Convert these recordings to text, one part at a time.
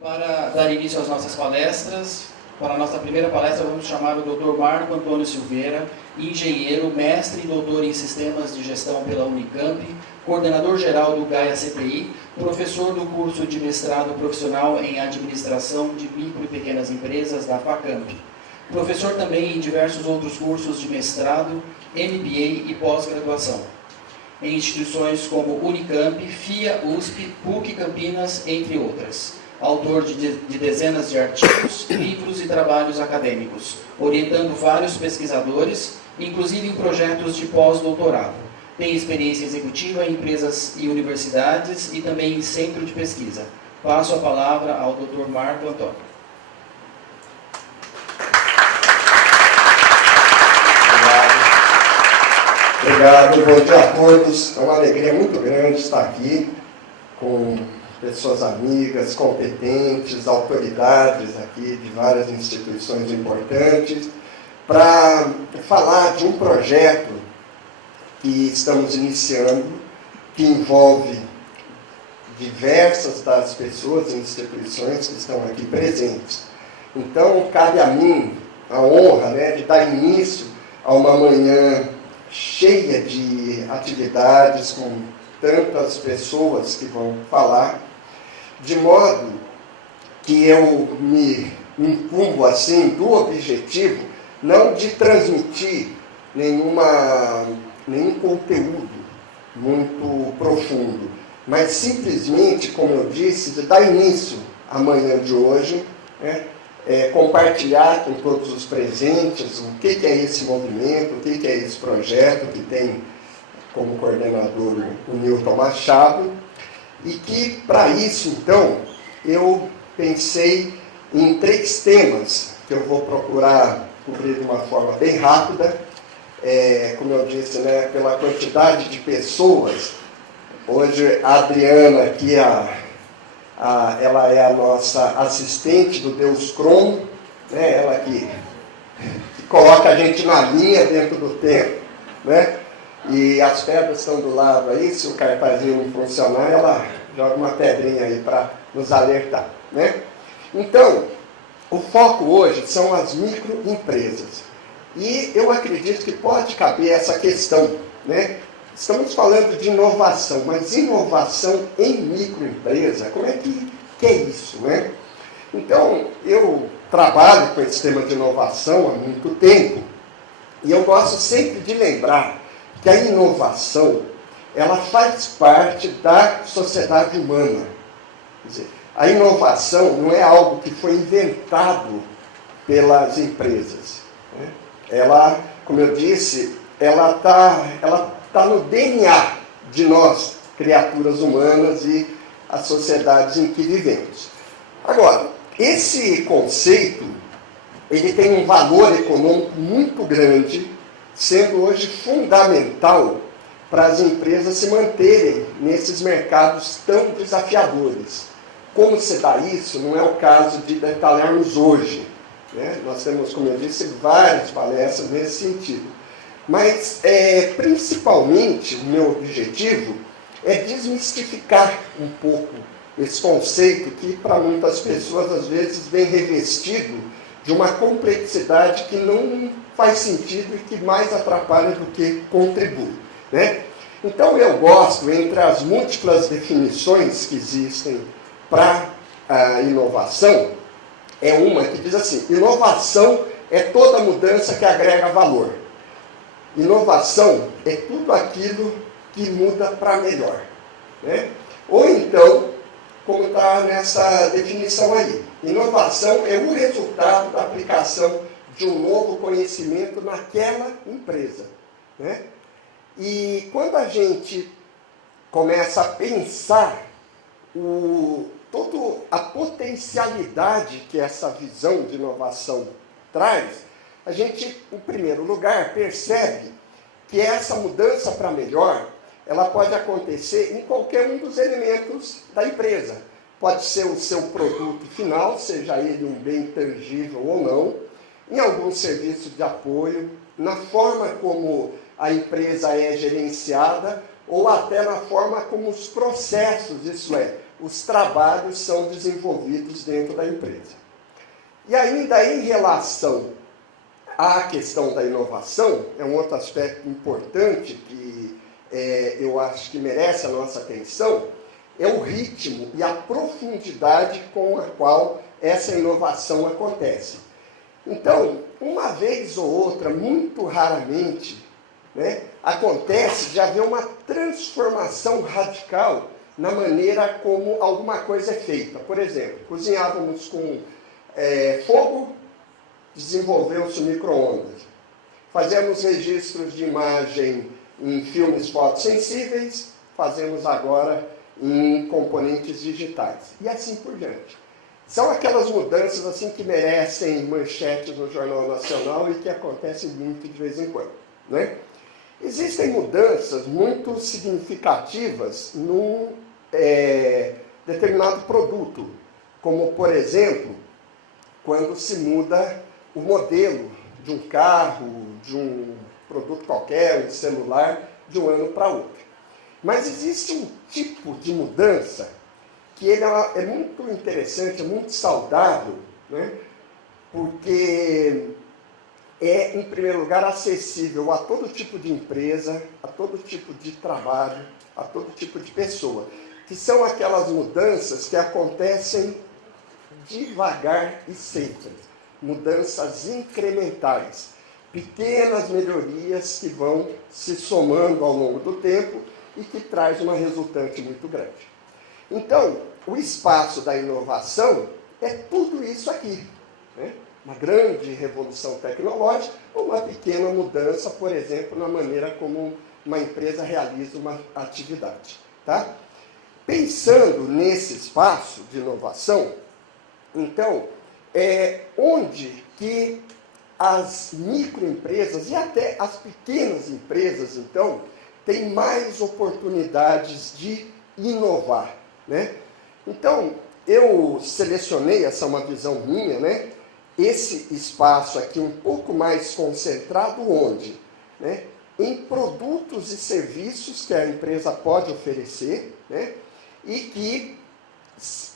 Para dar início às nossas palestras, para a nossa primeira palestra, vamos chamar o Dr. Marco Antônio Silveira, engenheiro, mestre e doutor em Sistemas de Gestão pela Unicamp, coordenador-geral do Gaia CPI, professor do curso de mestrado profissional em Administração de Micro e Pequenas Empresas da FACAMP. Professor também em diversos outros cursos de mestrado, MBA e pós-graduação, em instituições como Unicamp, FIA, USP, PUC Campinas, entre outras. Autor de dezenas de artigos, livros e trabalhos acadêmicos, orientando vários pesquisadores, inclusive em projetos de pós-doutorado. Tem experiência executiva em empresas e universidades e também em centro de pesquisa. Passo a palavra ao Dr. Marco Antônio. Obrigado, bom dia a todos. É uma alegria muito grande estar aqui com pessoas amigas, competentes, autoridades aqui de várias instituições importantes, para falar de um projeto que estamos iniciando, que envolve diversas das pessoas e instituições que estão aqui presentes. Então, cabe a mim a honra, de dar início a uma manhã cheia de atividades, com tantas pessoas que vão falar, de modo que eu me incumbo assim do objetivo não de transmitir nenhum conteúdo muito profundo, mas simplesmente, como eu disse, de dar início à manhã de hoje, compartilhar com todos os presentes o que é esse movimento, o que é esse projeto que tem como coordenador o Newton Machado, e que, para isso, então, eu pensei em 3 temas que eu vou procurar cobrir de uma forma bem rápida, como eu disse, pela quantidade de pessoas. Hoje, a Adriana aqui, ela é a nossa assistente do Deus Crono, ela que coloca a gente na linha dentro do tempo, e as pedras estão do lado aí, se o cartazinho não funcionar, ela joga uma pedrinha aí para nos alertar. Então, o foco hoje são as microempresas. E eu acredito que pode caber essa questão. Estamos falando de inovação, mas inovação em microempresa, como é que é isso? Então, eu trabalho com esse tema de inovação há muito tempo, e eu gosto sempre de lembrar que a inovação, ela faz parte da sociedade humana. Quer dizer, a inovação não é algo que foi inventado pelas empresas. Ela, como eu disse, ela está no DNA de nós, criaturas humanas e as sociedades em que vivemos. Agora, esse conceito, ele tem um valor econômico muito grande, sendo hoje fundamental para as empresas se manterem nesses mercados tão desafiadores. Como se dá isso, não é o caso de detalharmos hoje. Nós temos, como eu disse, várias palestras nesse sentido. Mas, principalmente, o meu objetivo é desmistificar um pouco esse conceito que, para muitas pessoas, às vezes, vem revestido de uma complexidade que não faz sentido e que mais atrapalha do que contribui. Então, eu gosto, entre as múltiplas definições que existem para a inovação, é uma que diz assim: inovação é toda mudança que agrega valor. Inovação é tudo aquilo que muda para melhor. Ou então, como está nessa definição aí, inovação é o resultado da aplicação de um novo conhecimento naquela empresa. E quando a gente começa a pensar toda a potencialidade que essa visão de inovação traz, a gente, em primeiro lugar, percebe que essa mudança para melhor, ela pode acontecer em qualquer um dos elementos da empresa. Pode ser o seu produto final, seja ele um bem tangível ou não, em algum serviço de apoio, na forma como a empresa é gerenciada, ou até na forma como os processos, isso é, os trabalhos são desenvolvidos dentro da empresa. E ainda em relação à questão da inovação, é um outro aspecto importante que eu acho que merece a nossa atenção, é o ritmo e a profundidade com a qual essa inovação acontece. Então, uma vez ou outra, muito raramente, né, acontece de haver uma transformação radical na maneira como alguma coisa é feita. Por exemplo, cozinhávamos com fogo, desenvolveu-se o micro-ondas. Fazemos registros de imagem em filmes fotossensíveis, fazemos agora em componentes digitais. E assim por diante. São aquelas mudanças assim que merecem manchetes no Jornal Nacional e que acontecem muito de vez em quando, né? Existem mudanças muito significativas num determinado produto, como, por exemplo, quando se muda o modelo de um carro, de um produto qualquer, um celular, de um ano para outro. Mas existe um tipo de mudança que ele é muito interessante, é muito saudável, né? Porque é, em primeiro lugar, acessível a todo tipo de empresa, a todo tipo de trabalho, a todo tipo de pessoa, que são aquelas mudanças que acontecem devagar e sempre, mudanças incrementais, pequenas melhorias que vão se somando ao longo do tempo e que traz uma resultante muito grande. Então, o espaço da inovação é tudo isso aqui, né? Uma grande revolução tecnológica ou uma pequena mudança, por exemplo, na maneira como uma empresa realiza uma atividade. Tá? Pensando nesse espaço de inovação, então, onde que as microempresas e até as pequenas empresas, então, têm mais oportunidades de inovar, né? Então, eu selecionei, essa é uma visão minha, né? Esse espaço aqui um pouco mais concentrado onde? Né? Em produtos e serviços que a empresa pode oferecer, né? E que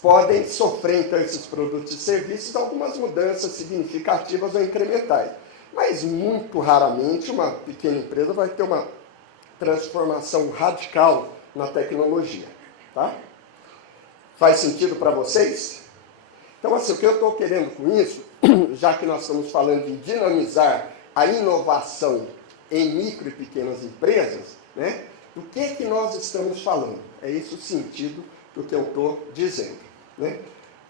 podem sofrer, então, esses produtos e serviços, algumas mudanças significativas ou incrementais. Mas, muito raramente, uma pequena empresa vai ter uma transformação radical na tecnologia. Tá? Faz sentido para vocês? Então, assim, o que eu estou querendo com isso, já que nós estamos falando de dinamizar a inovação em micro e pequenas empresas, né? Do que nós estamos falando? É esse o sentido do que eu estou dizendo, né?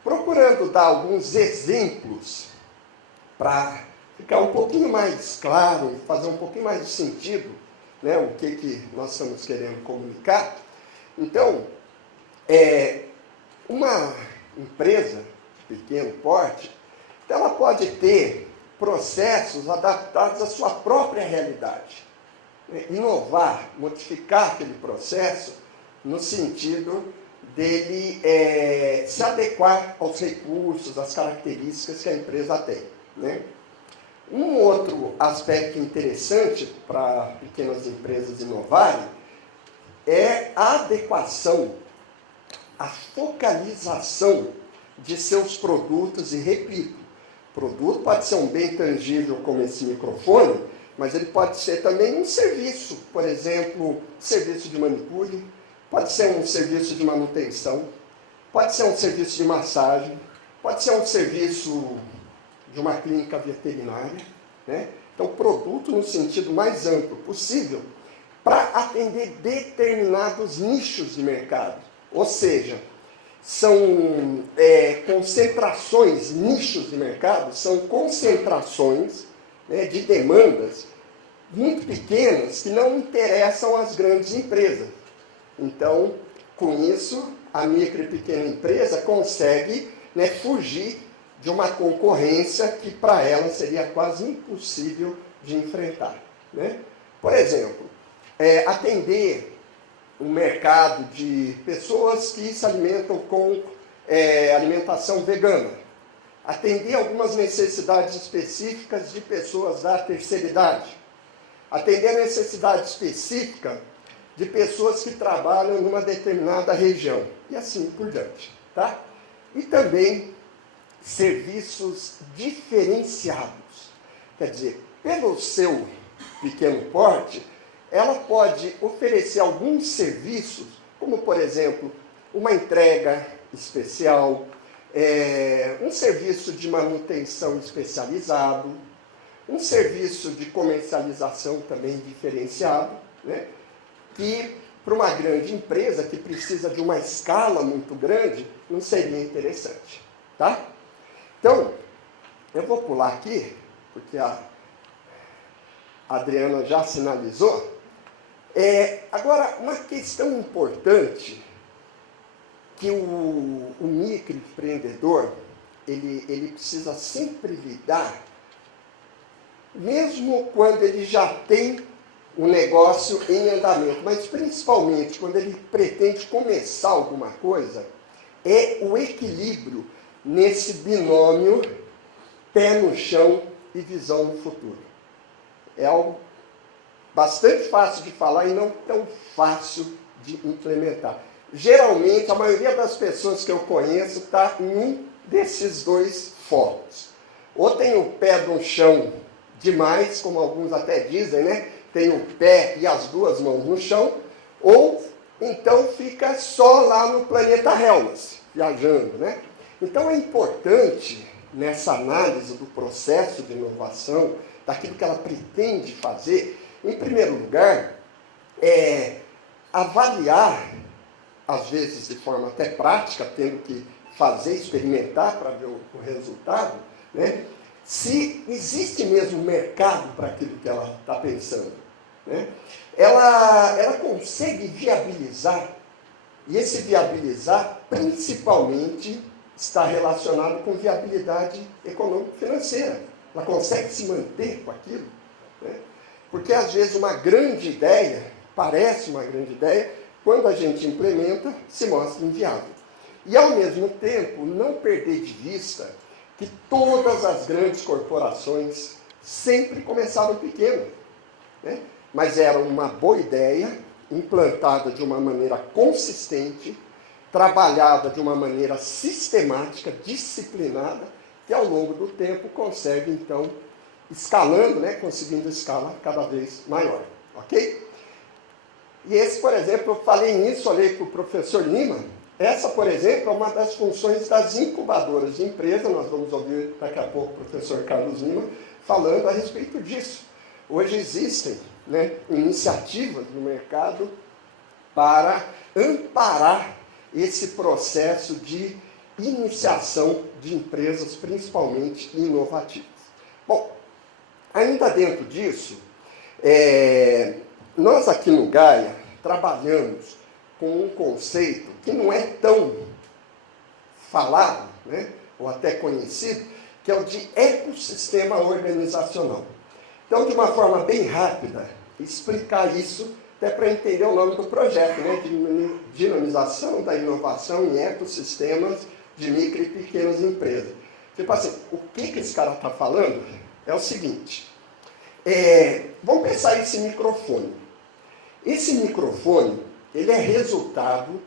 Procurando dar alguns exemplos para ficar um pouquinho mais claro, fazer um pouquinho mais de sentido, né? O que nós estamos querendo comunicar. Então, uma empresa de pequeno porte, ela pode ter processos adaptados à sua própria realidade. Inovar, modificar aquele processo no sentido dele se adequar aos recursos, às características que a empresa tem, né? Um outro aspecto interessante para pequenas empresas inovarem é a adequação, a focalização de seus produtos, e repito, produto pode ser um bem tangível como esse microfone, mas ele pode ser também um serviço, por exemplo, serviço de manicure, pode ser um serviço de manutenção, pode ser um serviço de massagem, pode ser um serviço de uma clínica veterinária, né? Então, produto no sentido mais amplo possível para atender determinados nichos de mercado. Ou seja, são concentrações, nichos de mercado, são concentrações, né, de demandas muito pequenas que não interessam às grandes empresas. Então, com isso, a micro e pequena empresa consegue, né, fugir de uma concorrência que para ela seria quase impossível de enfrentar, né? Por exemplo, atender um mercado de pessoas que se alimentam com alimentação vegana, atender algumas necessidades específicas de pessoas da terceira idade, atender a necessidade específica de pessoas que trabalham numa determinada região, e assim por diante, tá? E também serviços diferenciados. Quer dizer, pelo seu pequeno porte, ela pode oferecer alguns serviços, como, por exemplo, uma entrega especial, um serviço de manutenção especializado, um serviço de comercialização também diferenciado, né? Que para uma grande empresa que precisa de uma escala muito grande, não seria interessante, tá? Então, eu vou pular aqui, porque a Adriana já sinalizou. Agora, uma questão importante que o microempreendedor, ele precisa sempre lidar, mesmo quando ele já tem o negócio em andamento, mas principalmente quando ele pretende começar alguma coisa, é o equilíbrio nesse binômio pé no chão e visão no futuro. É algo bastante fácil de falar e não tão fácil de implementar. Geralmente, a maioria das pessoas que eu conheço está em um desses dois focos. Ou tem o pé no chão demais, como alguns até dizem, né? Tem o pé e as duas mãos no chão, ou então fica só lá no planeta Hellas, viajando, né? Então é importante, nessa análise do processo de inovação, daquilo que ela pretende fazer, em primeiro lugar, avaliar, às vezes de forma até prática, tendo que fazer, experimentar para ver o resultado, né? Se existe mesmo mercado para aquilo que ela está pensando, né? Ela consegue viabilizar, e esse viabilizar principalmente está relacionado com viabilidade econômico-financeira. Ela consegue se manter com aquilo, né? Porque às vezes uma grande ideia, parece uma grande ideia, quando a gente implementa, se mostra inviável. E ao mesmo tempo, não perder de vista que todas as grandes corporações sempre começaram pequeno, né? Mas era uma boa ideia, implantada de uma maneira consistente, trabalhada de uma maneira sistemática, disciplinada, que ao longo do tempo consegue, então, escalando, né? Conseguindo escala cada vez maior, ok? E esse, por exemplo, eu falei nisso, olhei para o professor Lima. Essa, por exemplo, é uma das funções das incubadoras de empresa. Nós vamos ouvir daqui a pouco o professor Carlos Lima falando a respeito disso. Hoje existem, né, iniciativas no mercado para amparar esse processo de iniciação de empresas, principalmente inovativas. Bom, ainda dentro disso, nós aqui no Gaia trabalhamos com um conceito que não é tão falado, né, ou até conhecido, que é o de ecossistema organizacional. Então, de uma forma bem rápida, explicar isso, até para entender o nome do projeto, né, de dinamização da inovação em ecossistemas de micro e pequenas empresas. Tipo assim, o que esse cara está falando é o seguinte, vamos pensar esse microfone. Esse microfone, ele é resultado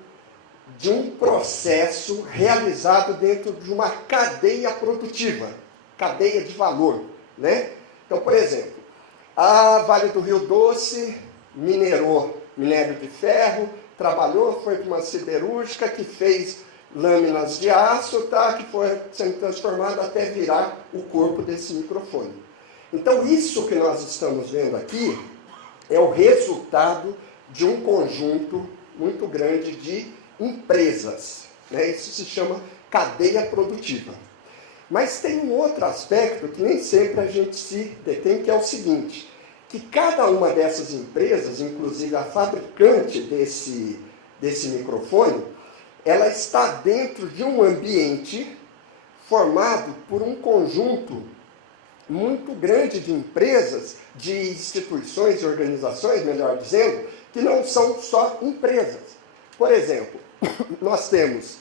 de um processo realizado dentro de uma cadeia produtiva, cadeia de valor, né? Então, por exemplo, a Vale do Rio Doce minerou minério de ferro, trabalhou, foi para uma siderúrgica que fez lâminas de aço, tá? Que foi sendo transformado até virar o corpo desse microfone. Então, isso que nós estamos vendo aqui é o resultado de um conjunto muito grande de empresas, né? Isso se chama cadeia produtiva. Mas tem um outro aspecto que nem sempre a gente se detém, que é o seguinte, que cada uma dessas empresas, inclusive a fabricante desse microfone, ela está dentro de um ambiente formado por um conjunto muito grande de empresas, de instituições e organizações, melhor dizendo, que não são só empresas. Por exemplo, nós temos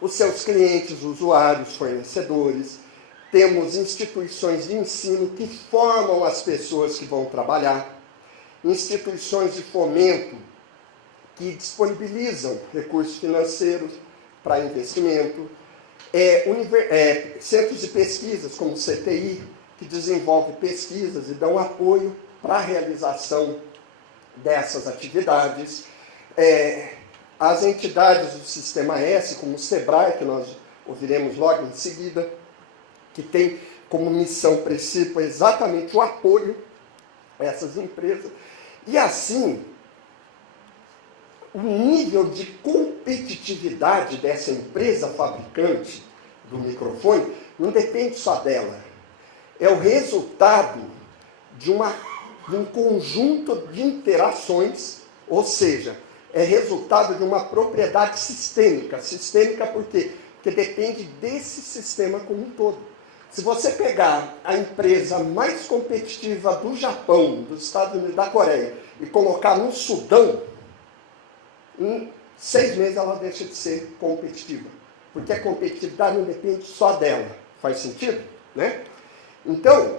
os seus clientes, usuários, fornecedores, temos instituições de ensino que formam as pessoas que vão trabalhar, instituições de fomento que disponibilizam recursos financeiros para investimento, centros de pesquisas como o CTI, que desenvolve pesquisas e dão apoio para a realização dessas atividades, as entidades do Sistema S, como o SEBRAE, que nós ouviremos logo em seguida, que tem como missão principal exatamente o apoio a essas empresas. E assim, o nível de competitividade dessa empresa fabricante do microfone não depende só dela. É o resultado de um conjunto de interações, ou seja, é resultado de uma propriedade sistêmica. Sistêmica por quê? Porque depende desse sistema como um todo. Se você pegar a empresa mais competitiva do Japão, dos Estados Unidos, da Coreia, e colocar no Sudão, em 6 meses ela deixa de ser competitiva. Porque a competitividade não depende só dela. Faz sentido? Né? Então,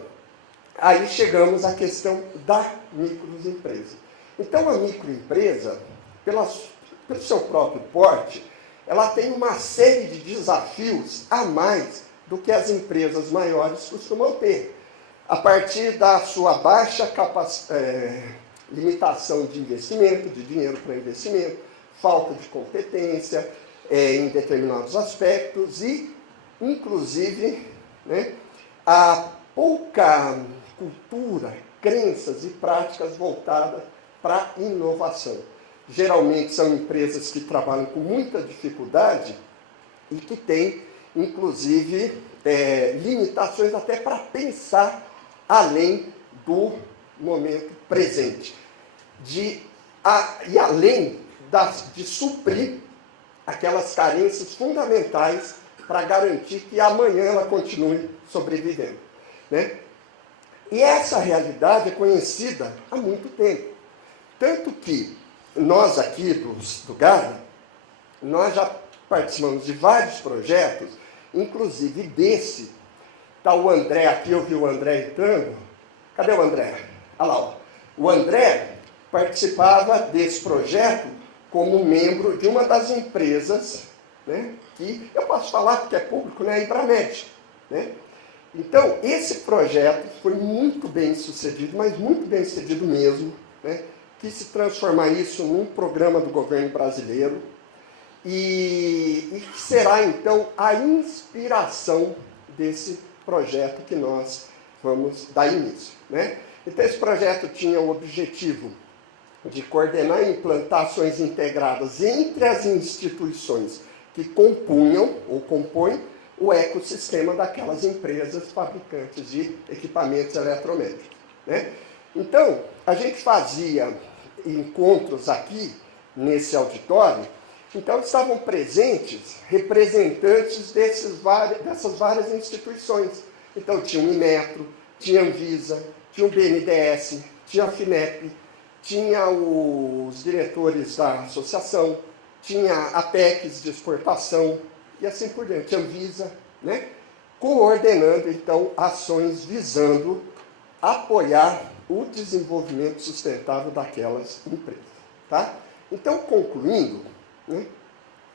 aí chegamos à questão da microempresa. Então, a microempresa, pelo seu próprio porte, ela tem uma série de desafios a mais do que as empresas maiores costumam ter. A partir da sua baixa limitação de investimento, de dinheiro para investimento, falta de competência em determinados aspectos e, inclusive, né, a pouca cultura, crenças e práticas voltadas para a inovação. Geralmente são empresas que trabalham com muita dificuldade e que têm, inclusive, limitações até para pensar além do momento presente. E além de suprir aquelas carências fundamentais para garantir que amanhã ela continue sobrevivendo. Né? E essa realidade é conhecida há muito tempo. Tanto que nós aqui do GARA, nós já participamos de vários projetos, inclusive desse. Está o André aqui, eu vi o André entrando. Cadê o André? Olha lá, ó. O André participava desse projeto como membro de uma das empresas, né, que eu posso falar porque é público, né, a Ibramed. Né? Então, esse projeto foi muito bem sucedido, mas muito bem sucedido mesmo, né? Quis se transformar isso num programa do governo brasileiro e que será, então, a inspiração desse projeto que nós vamos dar início. Né? Então, esse projeto tinha o objetivo de coordenar e implantar ações integradas entre as instituições que compunham ou compõem o ecossistema daquelas empresas fabricantes de equipamentos eletromédicos. Né? Então, a gente fazia encontros aqui, nesse auditório, então estavam presentes representantes dessas várias instituições. Então, tinha o Inmetro, tinha a Anvisa, tinha o BNDES, tinha a FINEP, tinha os diretores da associação, tinha a PECs de exportação, e assim por diante, Anvisa, né? Coordenando, então, ações visando apoiar o desenvolvimento sustentável daquelas empresas. Tá? Então, concluindo, né,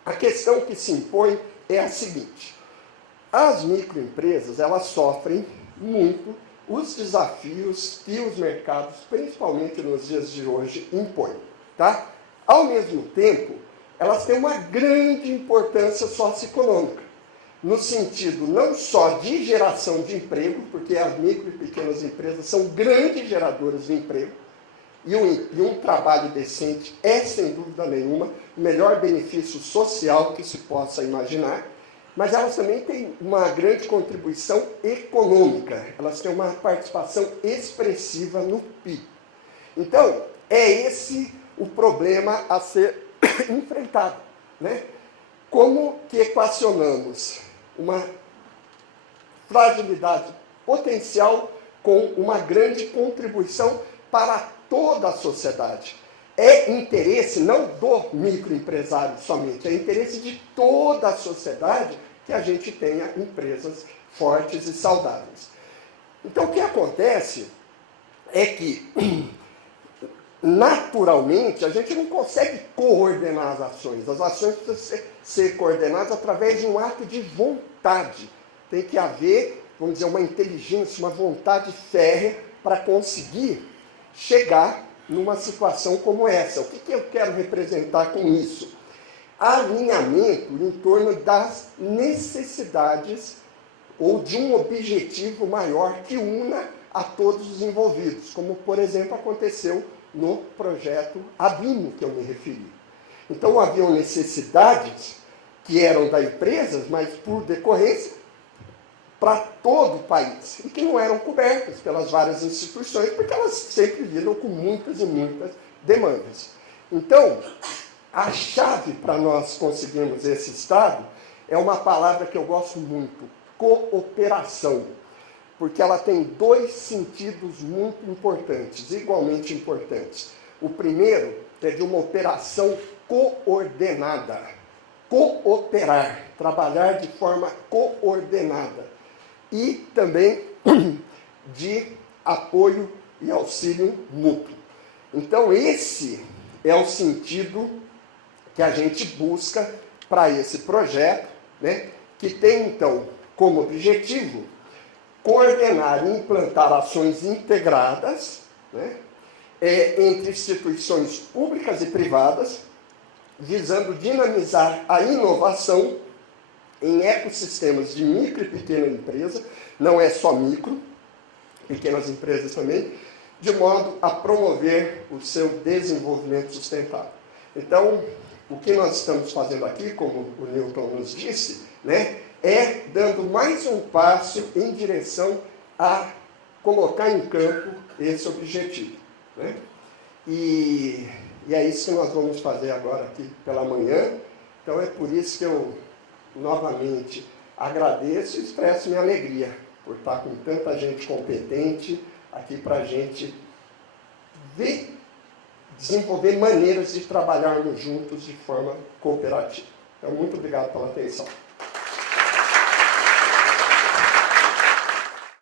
a questão que se impõe é a seguinte: as microempresas, elas sofrem muito os desafios que os mercados, principalmente nos dias de hoje, impõem. Tá? Ao mesmo tempo, elas têm uma grande importância socioeconômica, no sentido não só de geração de emprego, porque as micro e pequenas empresas são grandes geradoras de emprego, e um trabalho decente é, sem dúvida nenhuma, o melhor benefício social que se possa imaginar, mas elas também têm uma grande contribuição econômica, elas têm uma participação expressiva no PIB. Então, é esse o problema a ser enfrentado. Né? Como que equacionamos uma fragilidade potencial com uma grande contribuição para toda a sociedade? É interesse não do microempresário somente, é interesse de toda a sociedade que a gente tenha empresas fortes e saudáveis. Então, o que acontece é que, naturalmente, a gente não consegue coordenar as ações precisam ser coordenadas através de um ato de vontade. Tem que haver, vamos dizer, uma inteligência, uma vontade férrea para conseguir chegar numa situação como essa. O que eu quero representar com isso? Alinhamento em torno das necessidades ou de um objetivo maior que una a todos os envolvidos, como, por exemplo, aconteceu no projeto Abimo, que eu me referi. Então, haviam necessidades que eram da empresa, mas por decorrência, para todo o país, e que não eram cobertas pelas várias instituições, porque elas sempre lidam com muitas e muitas demandas. Então, a chave para nós conseguirmos esse estado é uma palavra que eu gosto muito, cooperação, porque ela tem dois sentidos muito importantes, igualmente importantes. O primeiro é de uma operação coordenada, cooperar, trabalhar de forma coordenada, e também de apoio e auxílio mútuo. Então, esse é o sentido que a gente busca para esse projeto, né, que tem, então, como objetivo coordenar e implantar ações integradas, né, entre instituições públicas e privadas, visando dinamizar a inovação em ecossistemas de micro e pequena empresa, não é só micro, pequenas empresas também, de modo a promover o seu desenvolvimento sustentável. Então, o que nós estamos fazendo aqui, como o Newton nos disse, né, é dando mais um passo em direção a colocar em campo esse objetivo, né? E é isso que nós vamos fazer agora aqui pela manhã. Então é por isso que eu novamente agradeço e expresso minha alegria por estar com tanta gente competente aqui para a gente desenvolver maneiras de trabalharmos juntos de forma cooperativa. Então, muito obrigado pela atenção.